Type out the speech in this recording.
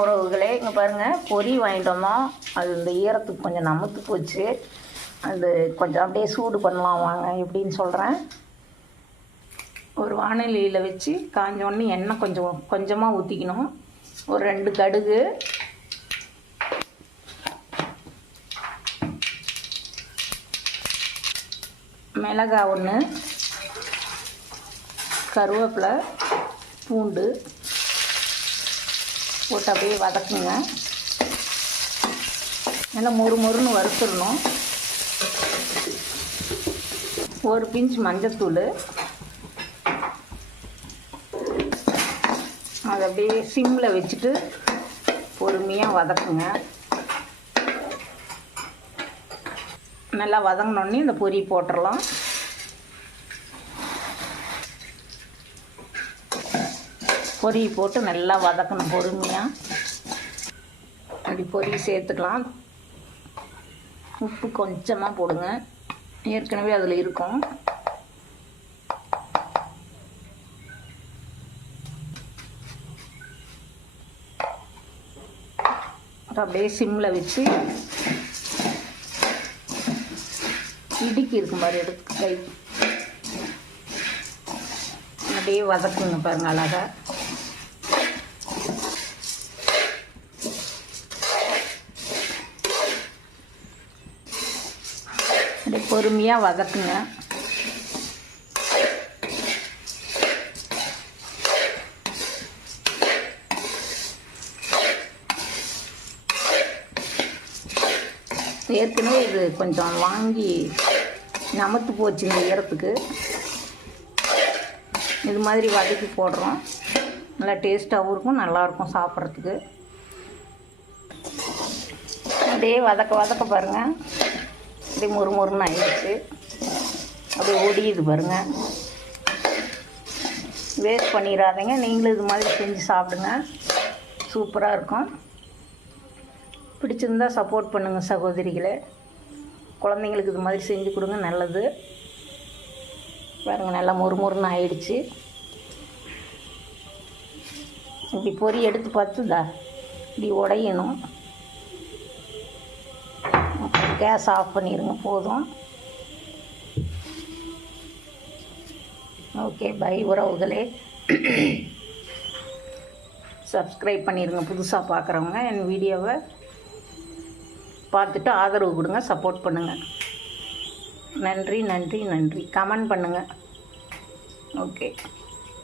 உறவுகளே, இங்கே பாருங்கள், பொரி வாங்கிட்டு வந்தோம். அது இந்த ஈரத்துக்கு கொஞ்சம் நமுத்து போச்சு. அது கொஞ்சம் அப்படியே சூடு பண்ணலாம் வாங்க, எப்படின்னு சொல்கிறேன். ஒரு வாணலியில் வச்சு காஞ்சோடனே எண்ணெய் கொஞ்சமாக ஊற்றிக்கணும். ஒரு 2 கடுகு, மிளகாய் 1, கருவேப்பிலை, பூண்டு போட்டு அப்படியே வதக்குங்க. நல்லா மொறுன்னு வறுத்துடணும். ஒரு பிஞ்ச் மஞ்சத்தூள், அதை அப்படியே சிம்மில் வச்சுட்டு பொறுமையாக வதக்குங்க. நல்லா வதங்கினோடனே இந்த பொரி போட்டுடலாம். பொரி போட்டு நல்லா வதக்கணும் பொறுமையாக. அப்படி பொரி சேர்த்துக்கலாம். உப்பு கொஞ்சமாக போடுங்க, ஏற்கனவே அதில் இருக்கும். அப்படியே சிம்மில் வச்சு இடுக்கி இருக்கும் மாதிரி எடுத்து கை அப்படியே வதக்குங்க. பாருங்கள், அழகாக அப்படியே பொறுமையாக வதக்குங்க. ஏற்கனவே இது கொஞ்சம் வாங்கி நமத்து போச்சு இந்த ஈரத்துக்கு. இது மாதிரி வதக்கி போடுறோம். நல்லா டேஸ்ட்டாகவும் இருக்கும், நல்லாயிருக்கும் சாப்பிட்றதுக்கு. அப்படியே வதக்க பாருங்கள், அப்படியே மொறுன்னு ஆயிடுச்சு. அப்படியே ஒடியுது பாருங்கள். வேஸ்ட் பண்ணிடாதீங்க, நீங்களும் இது மாதிரி செஞ்சு சாப்பிடுங்க, சூப்பராக இருக்கும். பிடிச்சிருந்தால் சப்போர்ட் பண்ணுங்கள் சகோதரிகளே. குழந்தைங்களுக்கு இது மாதிரி செஞ்சு கொடுங்க, நல்லது. பாருங்கள், நல்லா மொறுன்னு ஆயிடுச்சு. இப்படி பொரி எடுத்து பார்த்துதா இப்படி உடையணும். கேஸ் ஆஃப் பண்ணிடுங்க, போதும். ஓகே, பை உறவுகளே. சப்ஸ்கிரைப் பண்ணிடுங்க, புதுசாக பார்க்குறவங்க என் வீடியோவை பார்த்துட்டு ஆதரவு கொடுங்க, சப்போர்ட் பண்ணுங்கள். நன்றி. கமெண்ட் பண்ணுங்கள். ஓகே.